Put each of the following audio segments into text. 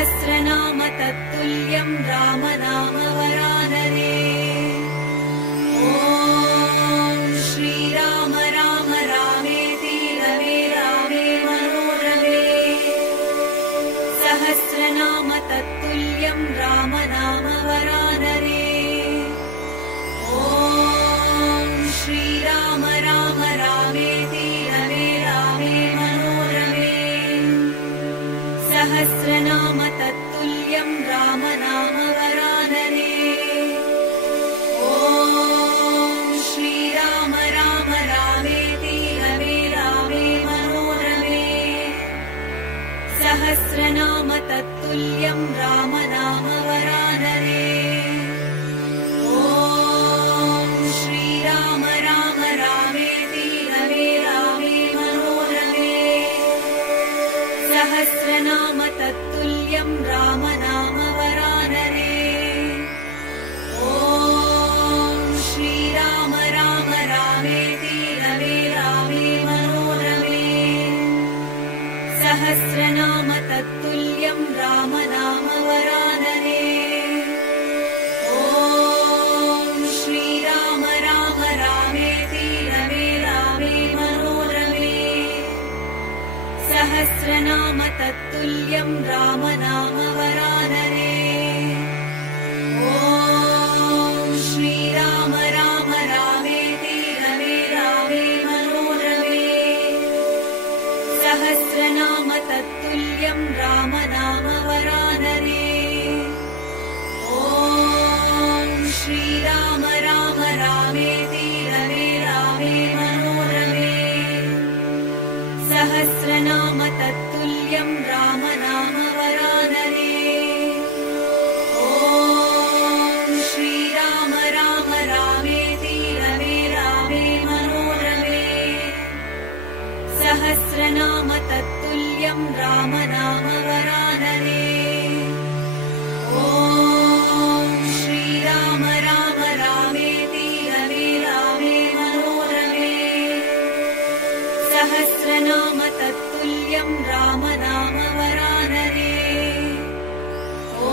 सहस्रनाम तत्तुल्यं रामनाम वरानने। ॐ श्रीराम राम रामेति रमे रामे मनोरमे। सहस्रनाम तत्तुल्यं रामनाम वरानने। ॐ श्रीराम राम रामेति रमे रामे मनोरमे। सहस्रनाम तत्तुल्यं रामनाम वरानने। ॐ श्रीराम राम रामेति रमे रामे मनोरमे। सहस्रनाम तत्तुल्यं रामनाम वरानने। ॐ श्रीराम राम रामेति रमे रामे मनोरमे। सहस्रनाम तत्तुल्यं रामनाम वरानने। ॐ श्रीराम राम रामेति रमे रामे मनोरमे। सहस्रनाम तत्तुल्यं रामनाम वरानने। ॐ श्रीराम राम रामेति रमे रामे मनोरमे। सहस्रनाम तत्तुल्यं रामनाम वरानने। ॐ श्रीराम राम रामेति रमे रामे मनोरमे। सहस्रनाम तत्तुल्यं रामनाम वरानने। ॐ श्रीराम राम रामेति रमे रामे मनोरमे। सहस्रनाम तत्तुल्यं रामनाम वरानने। ॐ श्रीराम राम रामेति रमे रामे मनोरमे। सहस्रनाम तत्तुल्यं रामनाम वरानने। ॐ श्रीराम राम रामेति रमे रामे मनोरमे। सहस्रनाम तत्तुल्यं रामनाम वरानने। ॐ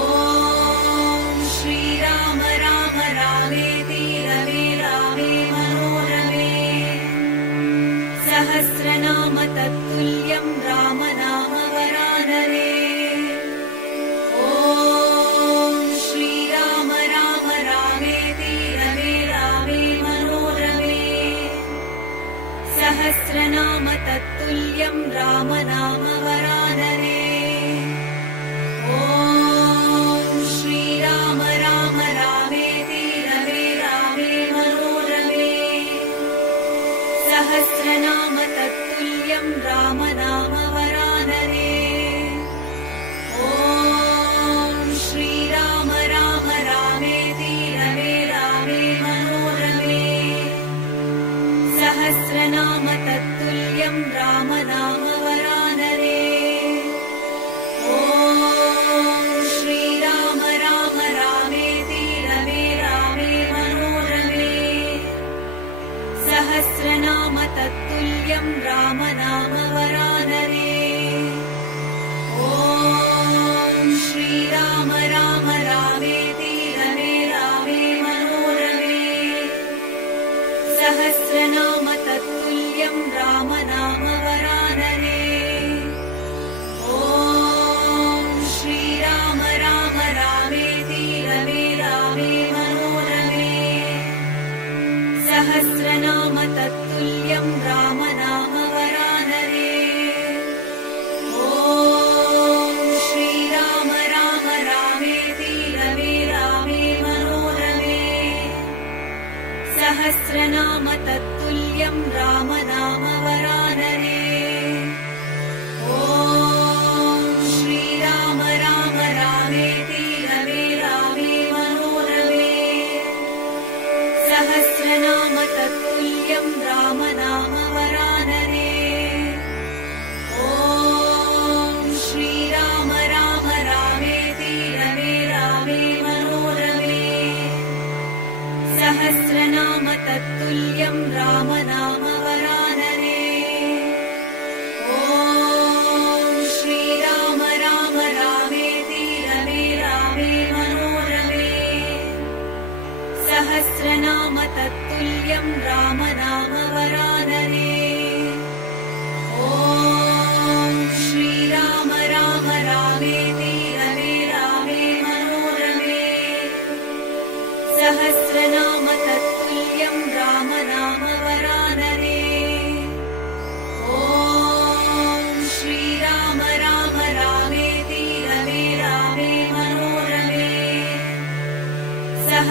श्रीराम राम रामेति रमे रामे मनोरमे। सहस्रनाम तत्तुल्यं रामनाम वरानने। ॐ श्रीराम राम रामेति रमे रामे मनोरमे। सहस्रनाम तत्तुल्यं रामनाम वरानने। ॐ श्रीराम राम रामेति रमे रामे मनोरमे। सहस्रनाम तत्तुल्यं रामनाम वरानने। ॐ श्रीराम राम रामेति रमे रामे मनोरमे। सहस्रनाम तत्तुल्यं रामनाम वरानने।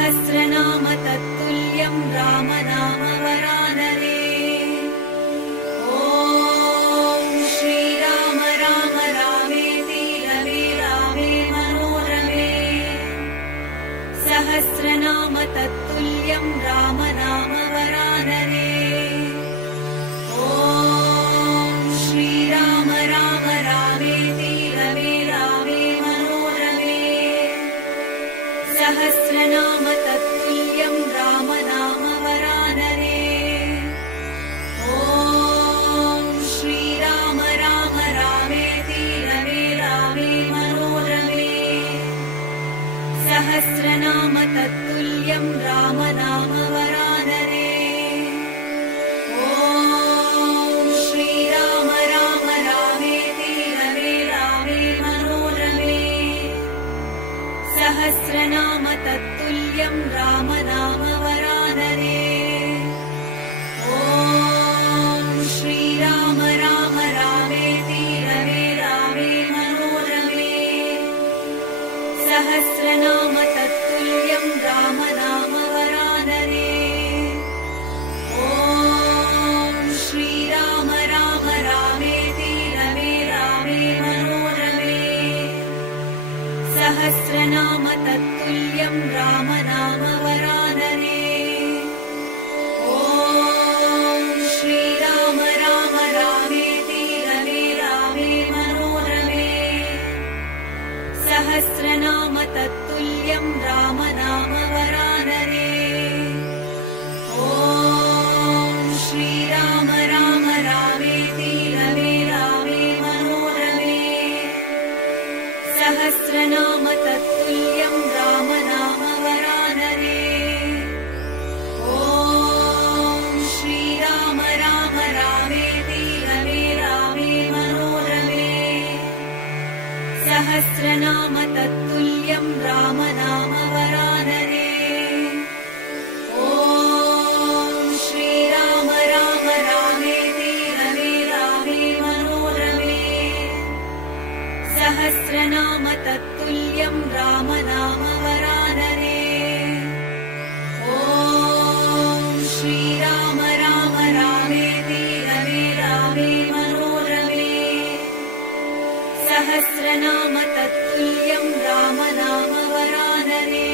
सहस्रनाम तत्तुल्यं राम नाम वरानने। ॐ श्रीराम राम रामेति रमे रामे मनोरमे। सहस्रनाम तत्तुल्यं राम नाम वरानने। ॐ श्रीराम राम रामेति रमे रामे मनोरमे। सहस्रनाम तत्तुल्यं राम नाम वरानने। ॐ श्रीराम राम रामेति रमे रामे मनोरमे। सहस्रनाम तत्तुल्यं राम नाम वरानने। ॐ श्रीराम राम रामेति रमे रामे मनोरमे। सहस्रनाम तत्तुल्यं राम नाम वरानने। ॐ श्रीराम राम रामेति रमे रामे मनोरमे। सहस्रनाम तत्तुल्यं राम नाम वरानने। ॐ श्रीराम राम रामेति रमे रामे मनोरमे। सहस्रनाम तत्तुल्यं राम नाम वरानने। ॐ श्रीराम राम रामेति रमे रामे मनोरमे। सहस्रनाम तत्तुल्यं राम नाम वरानने। ॐ श्रीराम राम रामेति रमे रामे मनोरमे। सहस्रनाम तत्तुल्यं राम नाम वरानने। ॐ श्रीराम राम रामेति रमे रामे मनोरमे। सहस्रनाम तत्तुल्यं राम नाम वरानने। ॐ श्रीराम राम रामेति रमे रामे मनोरमे। सहस्रनाम तत्तुल्यं राम नाम वरानने। ॐ श्रीराम राम रामेति रमे रामे मनोरमे। सहस्रनाम तत्तुल्यं राम नाम वरानने।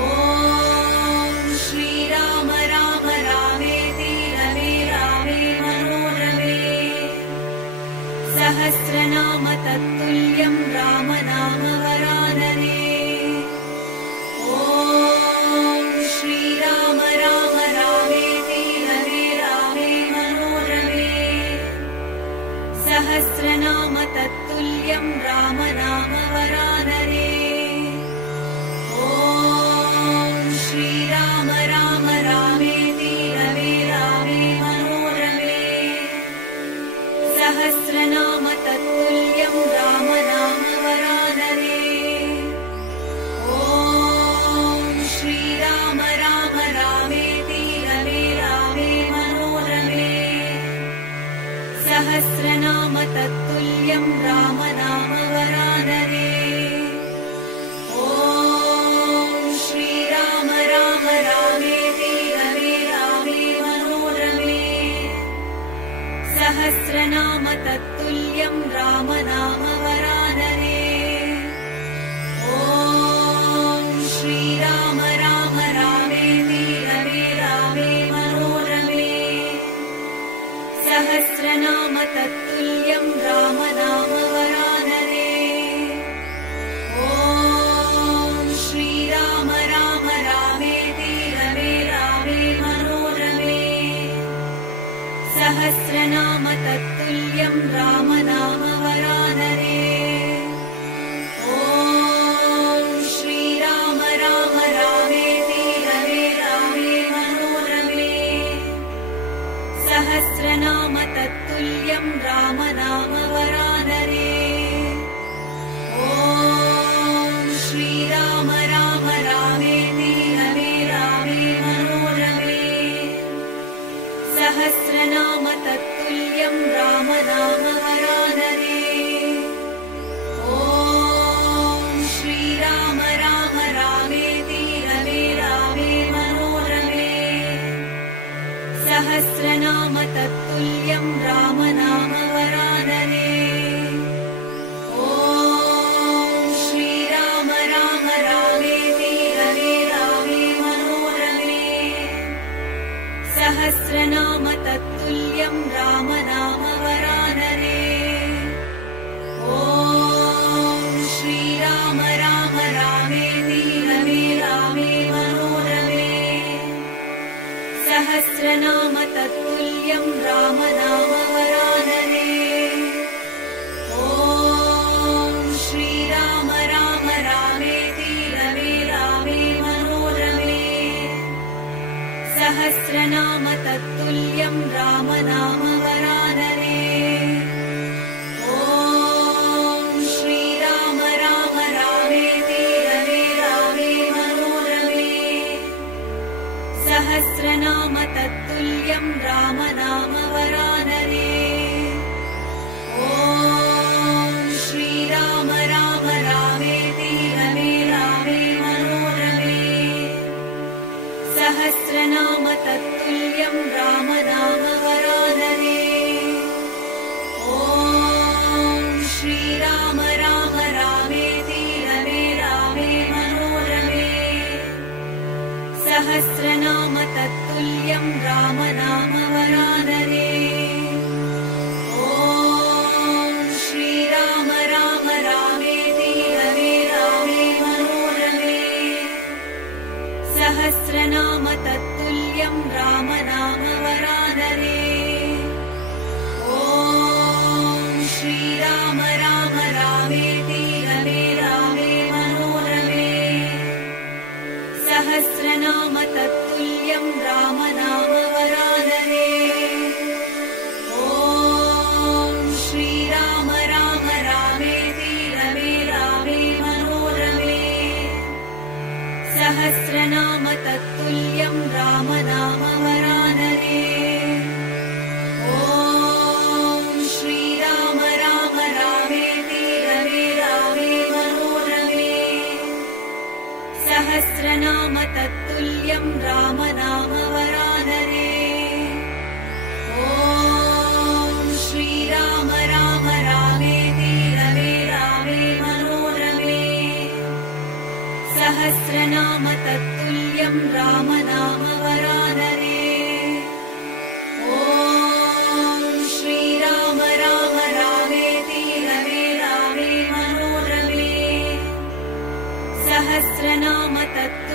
ॐ श्रीराम राम रामेति रमे रामे मनोरमे। सहस्रनाम तत्तुल्यं राम नाम वरानने। ॐ श्रीराम राम रामेति रमे रामे मनोरमे। सहस्रनाम तत्तुल्यं राम नाम वरानने। ॐ श्रीराम राम रामेति रमे रामे मनोरमे। सहस्रनाम तत्तुल्यं राम नाम वरानने। ॐ श्रीराम राम रामेति रमे रामे मनोरमे। सहस्रनाम तत्तुल्यं राम नाम वरानने। ॐ श्रीराम राम रामेति रमे रामे मनोरमे। सहस्रनाम तत्तुल्यं राम नाम वरानने। ॐ श्रीराम राम रामेति रमे रामे मनोरमे। सहस्रनाम तत्तुल्यं राम नाम वरानने। ॐ श्रीराम राम रामेति रमे रामे मनोरमे। सहस्रनाम तत्तुल्यं राम नाम वरानने। ॐ श्रीराम राम रामेति रमे रामे मनोरमे। सहस्रनाम तत्तुल्यं राम नाम वरानने। ॐ श्रीराम राम रामेति रमे रामे मनोरमे। सहस्रनाम तत्तुल्यं राम नाम वरानने। ॐ श्रीराम राम रामेति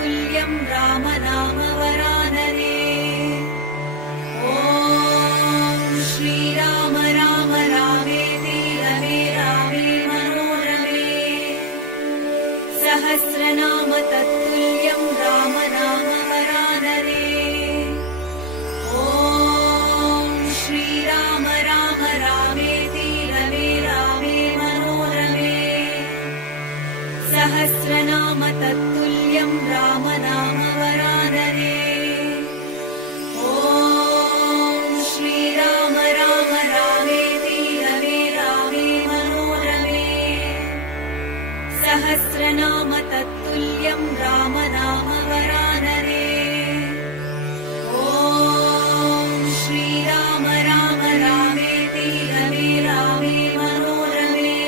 तत्तुल्यं राम नाम वरानने। ॐ श्रीराम राम रामेति रमे रामे मनोरमे। सहस्रनाम तत्तुल्यं राम नाम वरानने। ॐ श्रीराम राम रामेति रमे रामे मनोरमे। सहस्रनाम तत्तुल्यं राम नाम वरानने। ॐ श्रीराम राम रामेति रमे रामे मनोरमे। सहस्रनाम तत्तुल्यं राम नाम वरानने। ॐ श्रीराम राम रामेति रमे रामे मनोरमे।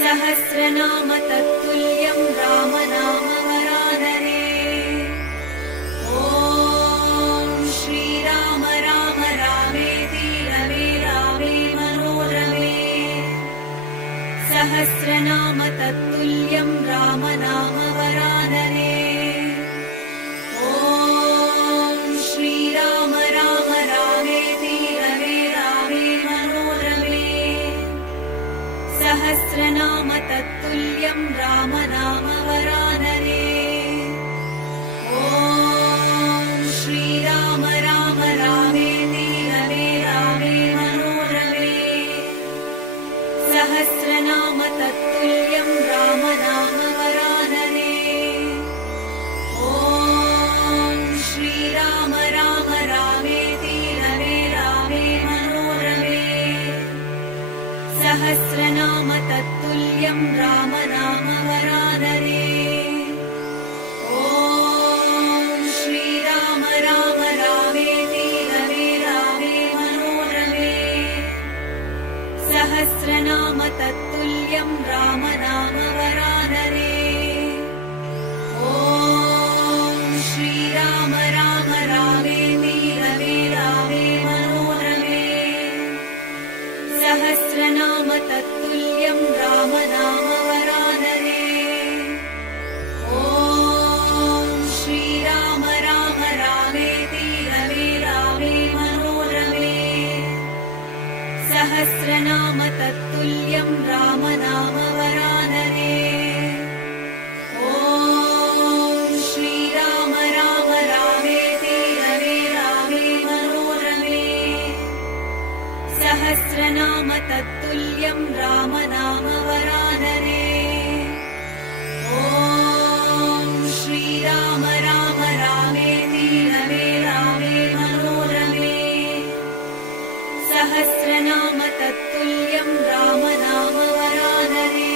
सहस्रनाम तत्तुल्यं राम नाम वरानने। ॐ श्रीराम राम रामेति रमे रामे मनोरमे। सहस्रनाम तत्तुल्यं राम नाम वरानने। ॐ श्रीराम राम रामेति रमे रामे मनोरमे। सहस्रनाम तत्तुल्यं राम नाम वरानने। ॐ श्रीराम राम रामेति रमे रामे मनोरमे। सहस्रनाम तत्तुल्यं राम नाम वरानने। ॐ श्रीराम राम रामेति रमे रामे मनोरमे। सहस्रनाम तत्तुल्यं राम नाम वरानने। ॐ श्रीराम राम रामेति रमे रामे मनोरमे। सहस्रनाम तत्तुल्यं राम नाम वरानने। ॐ श्रीराम राम रामेति रमे रामे मनोरमे। सहस्रनाम तत्तुल्यं राम नाम वरानने। ॐ श्रीराम राम रामेति रमे रामे मनोरमे। सहस्रनाम तत्तुल्यं राम नाम वरानने। ॐ श्रीराम राम रामेति रमे रामे मनोरमे। सहस्रनाम तत्तुल्यं राम नाम वरानने। ॐ श्रीराम राम रामेति रमे रामे मनोरमे। सहस्रनाम तत्तुल्यं राम नाम वरानने।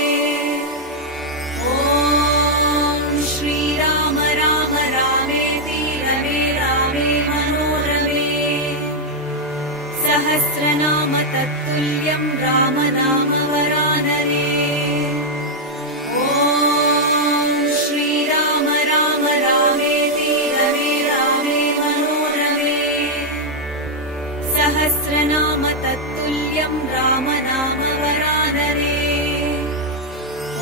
ॐ श्रीराम राम रामेति रमे रामे मनोरमे। सहस्रनाम तत्तुल्यं राम नाम वरानने। ॐ श्रीराम राम रामेति रमे रामे मनोरमे। सहस्रनाम तत्तुल्यं राम नाम वरानने।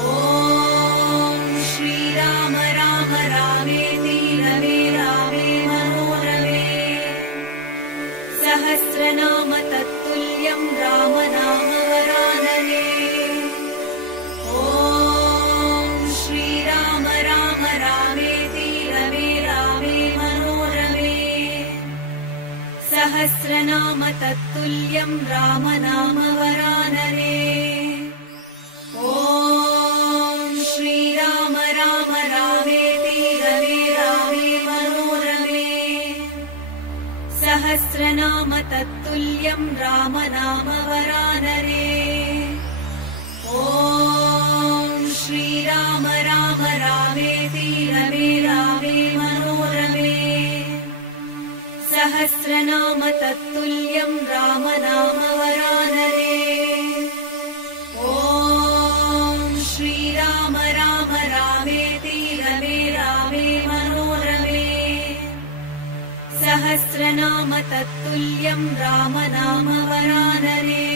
ॐ श्रीराम राम रामेति रमे रामे मनोरमे। सहस्रनाम तत्तुल्यं राम नाम वरानने। ॐ श्रीराम राम रामेति रमे रामे मनोरमे। सहस्रनाम तत्तुल्यं राम नाम वरानने। ॐ श्रीराम राम रामेति रमे रामे मनोरमे। सहस्रनाम तत्तुल्यं राम नाम वरानने। ॐ श्रीराम राम रामेति रमे रामे मनोरमे। सहस्रनाम तत्तुल्यं राम नाम वरानने। ॐ श्रीराम राम रामेति रमे रामे मनोरमे। सहस्रनाम तत्तुल्यं राम नाम वरानने।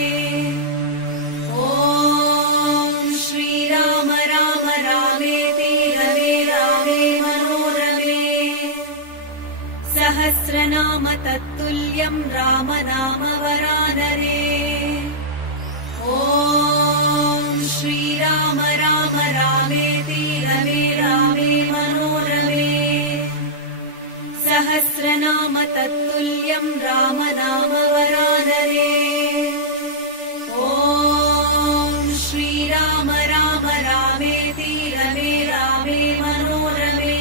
ॐ श्रीराम राम रामेति रमे रामे सहस्रनाम तत्तुल्यं राम नाम वरानरे। ॐ श्रीराम राम रामेति रमे रामे मनोरमे। सहस्रनाम तत्तुल्यं राम नाम वरानरे। ॐ श्रीराम राम रामेति रमे रामे मनोरमे।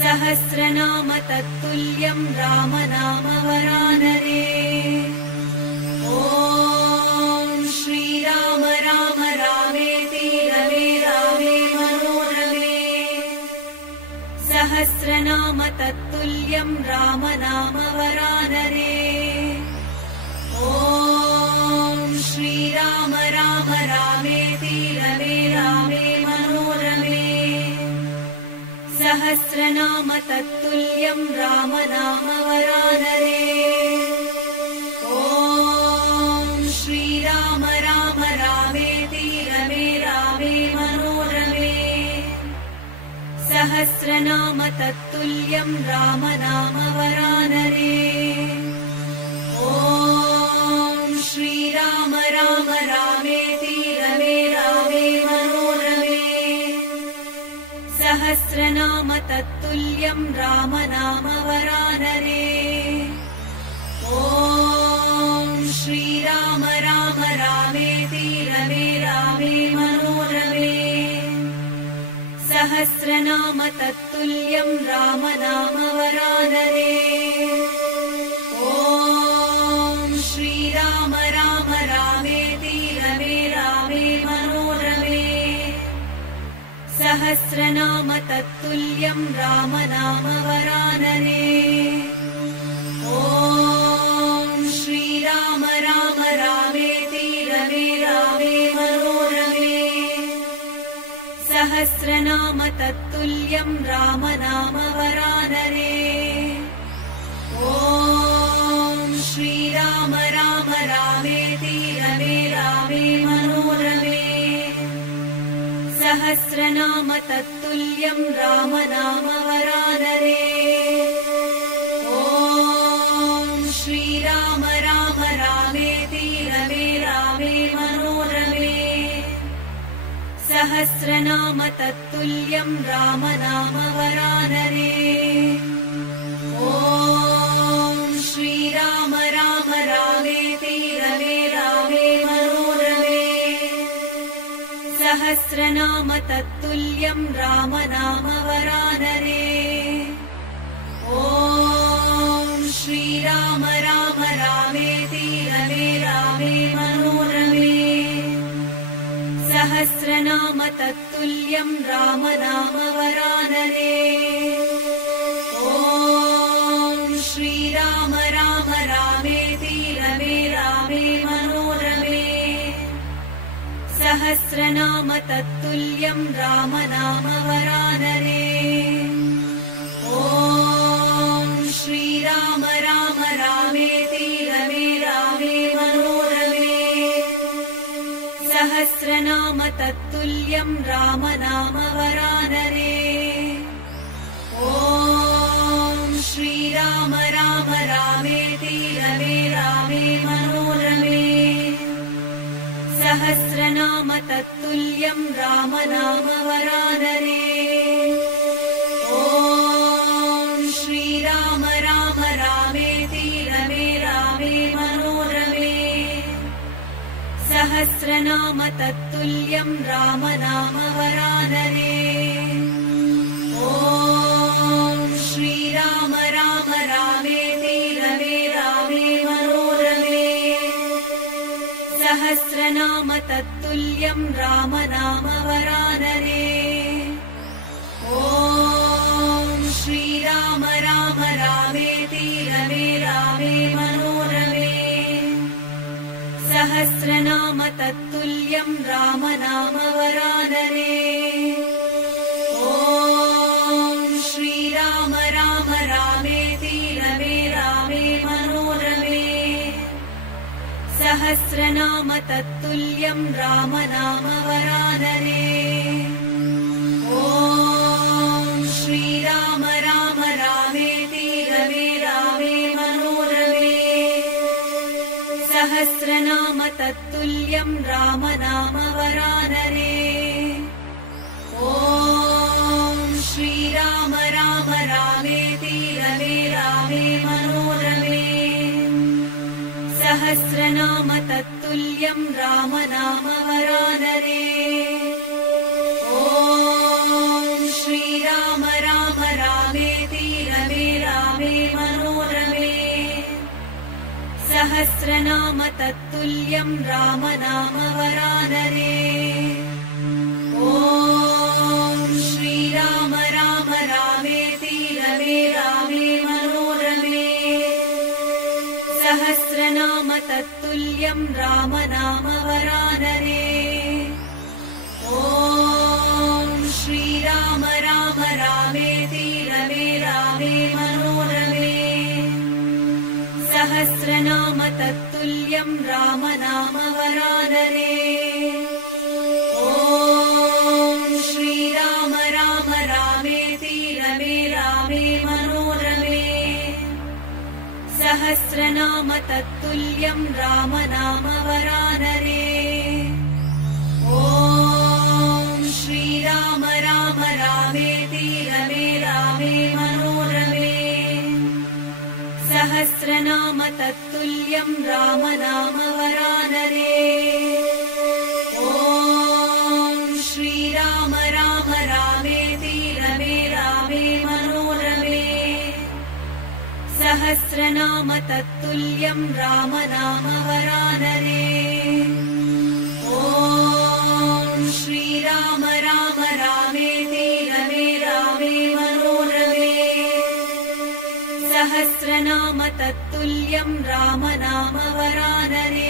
सहस्रनाम तत्तुल्यं राम नाम वरानरे। ॐ श्रीराम राम रामेति रमे रामे मनोरमे। सहस्रनाम तत्तुल्यं राम नाम वरानरे। ॐ श्रीराम राम रामेति रमे रामे मनोरमे। सहस्रनाम तत्तुल्यं राम नाम वरानरे। ॐ श्रीराम राम रामेति रमे रामे मनोरमे। सहस्रनाम तत्तुल्यं राम नाम वरानरे। ॐ श्रीराम राम रामेति रमे रामे मनोरमे। सहस्रनाम तत्तुल्यं राम नाम वरानरे। ॐ श्रीराम राम रामेति रमे रामे मनोरमे। सहस्रनाम तत्तुल्यं राम नाम वरानरे। ॐ श्रीराम राम रामेति रमे रामे मनोरमे। सहस्रनाम तत्तुल्यं राम नाम वरानरे। ॐ श्रीराम राम रामेति रमे रामे मनोरमे। सहस्रनाम तत्तुल्यं राम नाम वरानरे। ॐ श्रीराम राम रामेति रमे रामे मनोरमे। सहस्रनाम तत्तुल्यं राम नाम वरानरे। ॐ श्रीराम राम रामेति रमे रामे मनोरमे। सहस्रनाम तत्तुल्यं राम नाम वरानरे। ॐ श्रीराम राम रामेति रमे रामे मनोरमे। सहस्रनाम तत्तुल्यं राम नाम वरानरे। ॐ श्रीराम राम रामेति रमे रामे मनोरमे। सहस्रनाम तत्तुल्यं राम नाम वरानरे। ॐ श्रीराम राम रामेति रमे रामे मनोरमे। सहस्रनाम तत्तुल्यं राम नाम वरानरे। ॐ श्रीराम राम रामेति रमे रामे मनोरमे। सहस्रनाम तत्तुल्यं राम नाम वरानरे। ॐ श्रीराम राम रामेति रमे रामे मनोरमे। सहस्रनाम तत्तुल्यं राम नाम वरानरे। ॐ श्रीराम राम रामेति रमे रामे मनोरमे। सहस्रनाम तत्तुल्यं राम नाम वरानरे। ॐ श्रीराम राम रामेति रमे रामे मनोरमे। सहस्रनाम तत्तुल्यं राम नाम वरानरे। ॐ श्रीराम राम रामेति रमे रामे मनोरमे। सहस्रनाम तत्तुल्यं राम नाम वरानरे। ॐ श्रीराम राम रामेति रमे रामे मनोरमे। सहस्रनाम तत्तुल्यं राम नाम वरानरे। ॐ श्रीराम राम रामेति रमे सहस्रनाम तत्तुल्यं राम नाम वरानरे। ॐ श्रीराम राम रामेति रमे रामे मनोरमे। सहस्रनाम तत्तुल्यं राम नाम वरानरे। ॐ श्रीराम राम रामेति रमे रामे मनोरमे। सहस्रनाम तत्तुल्यं राम नाम वरानरे। ॐ श्रीराम राम रामेति रमे रामे मनोरमे। सहस्रनाम तत्तुल्यं राम नाम वरानरे। ॐ श्रीराम राम रामेति रमे रामे मनोरमे। सहस्रनाम तत्तुल्यं राम नाम वरानरे। ॐ श्रीराम राम रामेति रमे रामे मनोरमे। सहस्रनाम तत्तुल्यं राम नाम वरानरे। ॐ श्रीराम राम रामेति रमे रामे मनोरमे। सहस्रनाम तत्तुल्यं राम नाम वरानरे। ॐ श्रीराम राम रामेति रमे रामे मनोरमे। सहस्रनाम तत्तुल्यं राम नाम वरानरे। ॐ श्रीराम राम रामेति रमे रामे मनोरमे। सहस्रनाम तत्तुल्यं राम नाम वरानरे।